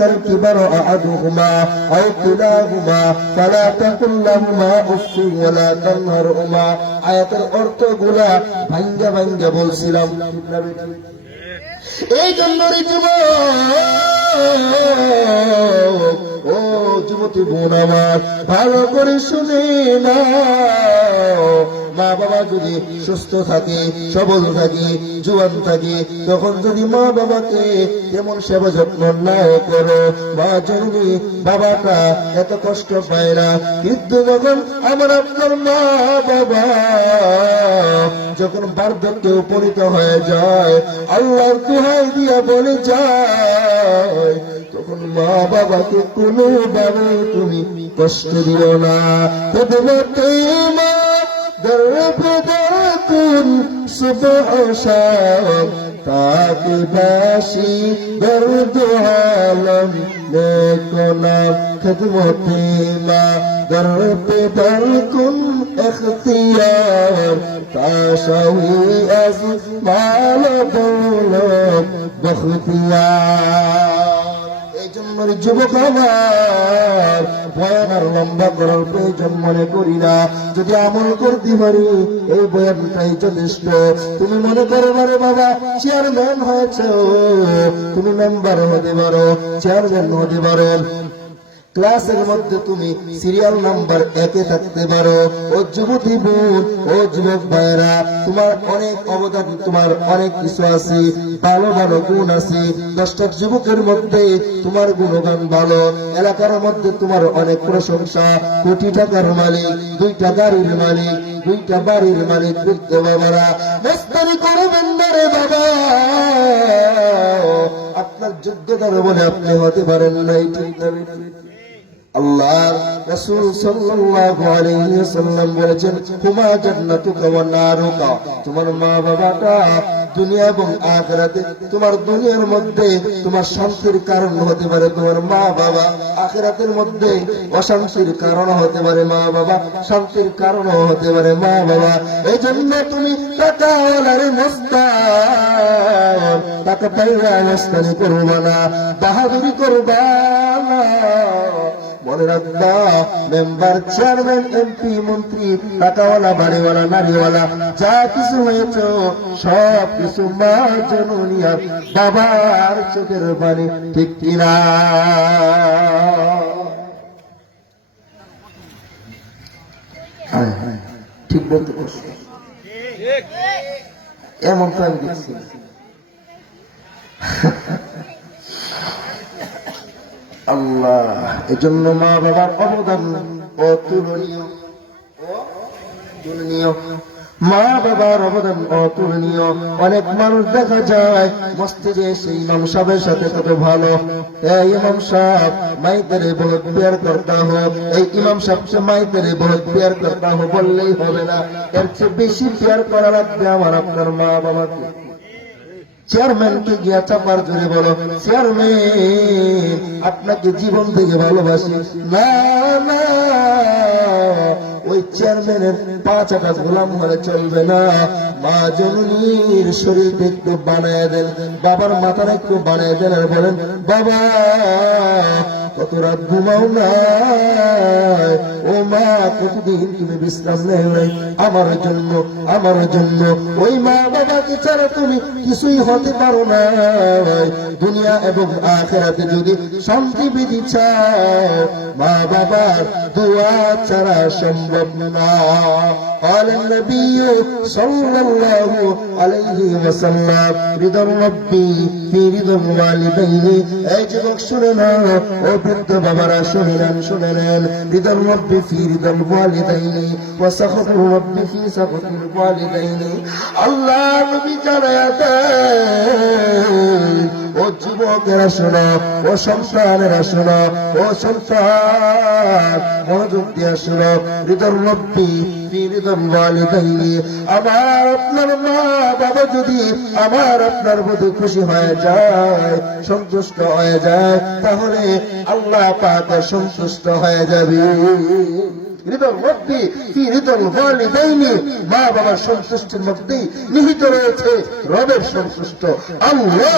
الكبر أحدهما أو كلاهما فلا تقل لهما أف ولا تنهرهما আয়াতের অর্থগুলা ভাঙ্গা ভাঙ্গা বলছিলাম এই জন্য রে যুবক, ও যুবতী বোন আমার ভালো করে শুনে না মা বাবা যদি সুস্থ থাকে, সবল থাকে, জুয়ান থাকে, তখন যদি মা বাবাকে তেমন সেবা যত্ন না করো, মা জননী বাবাটা এত কষ্ট পায় না। কিন্তু যখন আমার আপনার মা বাবা যখন বার্ধক্যে উপনীত হয়ে যায়, আল্লাহর দুহাই দিয়া বলে যায়, তখন মা বাবাকে কোনোভাবে তুমি কষ্ট দিও না। প্রথমতে মা درب دركن صبح شام তাকে বাসি দর্দ আলম নেকনাম খদমতে মা দরপে দরকুন اختیار تاشوی از مال دولت بختیار এই জন্য যুবক আমার বয়ান আর লম্বা করার প্রয়োজন মনে করি না। যদি আমল করতে পারি, এই বয়ানটাই যথেষ্ট। তুমি মনে করো মানে বাবা, চেয়ারম্যান হয়েছ তুমি মেম্বার হতে পারো, চেয়ারম্যান হতে পারো। ক্লাসের মধ্যে তুমি সিরিয়াল নাম্বার একে থাকতে পারো। ও যুবতী বোন, ও যুবক ভাইয়েরা, তোমার অনেক অবদান, তোমার অনেক কিছু আছে, ভালো ভালো গুণ আছে। দশটা যুবকের মধ্যে তোমার গুণগান ভালো, এলাকার মধ্যে তোমার অনেক প্রশংসা। কোটি টাকার মালিক, দুইটা গাড়ির মালিক, দুইটা বাড়ির মালিক বুঝতে বাবারা। মস্তানি করবেন না রে বাবা। আপনার যোগ্যতার বলে আপনি হতে পারেন না এই ঠিক আল্লাহ রাসূল সাল্লাল্লাহু আলাইহি ওয়াসাল্লাম বলেছেন, হুমা জান্নাতুকা ওয়া নারুকা। তোমার মা বাবাটা দুনিয়া এবং আখিরাতে তোমার দুনিয়ার মধ্যে তোমার শান্তির কারণ হতে পারে। তোমার মা বাবা আখিরাতের মধ্যে অশান্তির কারণ হতে পারে। মা বাবা শান্তির কারণ হতে পারে। মা বাবা এই জন্য তুমি টাকাওয়ালারে মস্তান টাকা পাইরা মস্তানি করবা না, বাহাদুরি করবা না। রাখবা মেম্বার চেয়ারম্যান এমপি মন্ত্রী টাকাওয়ালা বাড়িওয়ালা নারীওয়ালা যা কিছু হয়েছ সব কিছু মা জননী বাবার চোখের বাণী ঠিক কিনা? হ্যাঁ, হ্যাঁ, ঠিক বলতে পারছি। এমন তো আমি দেখছি আল্লাহ, এজন্য মা বাবার অবদান অতুলনীয় মা বাবার অবদান অতুলনীয় অনেক মানুষ দেখা যায় সেই ইমাম সাথে কত ভালো। এই ইমাম বহুত এই ইমাম সাহেব বহুত বললেই হবে না। এর চেয়ে বেশি প্যার করা লাগবে আমার আপনার মা বাবাকে। চেয়ারম্যানকে গিয়া চাপার ধরে বলো চেয়ারম্যান আপনাকে জীবন থেকে ভালোবাসি। না ওই চেয়ারম্যানের পাঁচ আটা গোলাম হলে চলবে না। মা জননীর শরীরটা একটু বানায় দেন, বাবার মাথাটা একটু বানায় দেন আর বলেন, বাবা কত রাত ঘুমাও না ও মা কতদিন তুমি বিশ্রাম নেই নাই আমার জন্য আমার জন্য। ওই মা বাবাকে ছাড়া তুমি কিছুই হতে পারো না। দুনিয়া এবং আখেরাতে যদি শান্তি বিধি চাও, মা বাবার দোয়া ছাড়া সম্ভব না। قال النبي صلى الله عليه وسلم رضا ربي في رضا الوالدين এই যুবক শুনে না ও বৃদ্ধ বাবারা শুনে নেন শুনে নেন رضا ربي في رضا الوالدين وسخط ربي في سخط الوالدين আল্লাহ নবী জানায়া দেন ও যুবকেরা শোনো ও সন্তানেরা শোনো ও সন্তান মনোযোগ দিয়ে শোনো হৃদয় রব্বি হৃদয় ওয়ালিদাইনি আমার আপনার মা বাবা যদি আমার আপনার প্রতি খুশি হয়ে যায়, সন্তুষ্ট হয়ে যায়, তাহলে আল্লাহ পাক সন্তুষ্ট হয়ে যাবে। মা বাবার সন্তুষ্টির মধ্যেই নিহিত রয়েছে রবের সন্তুষ্ট। আল্লাহ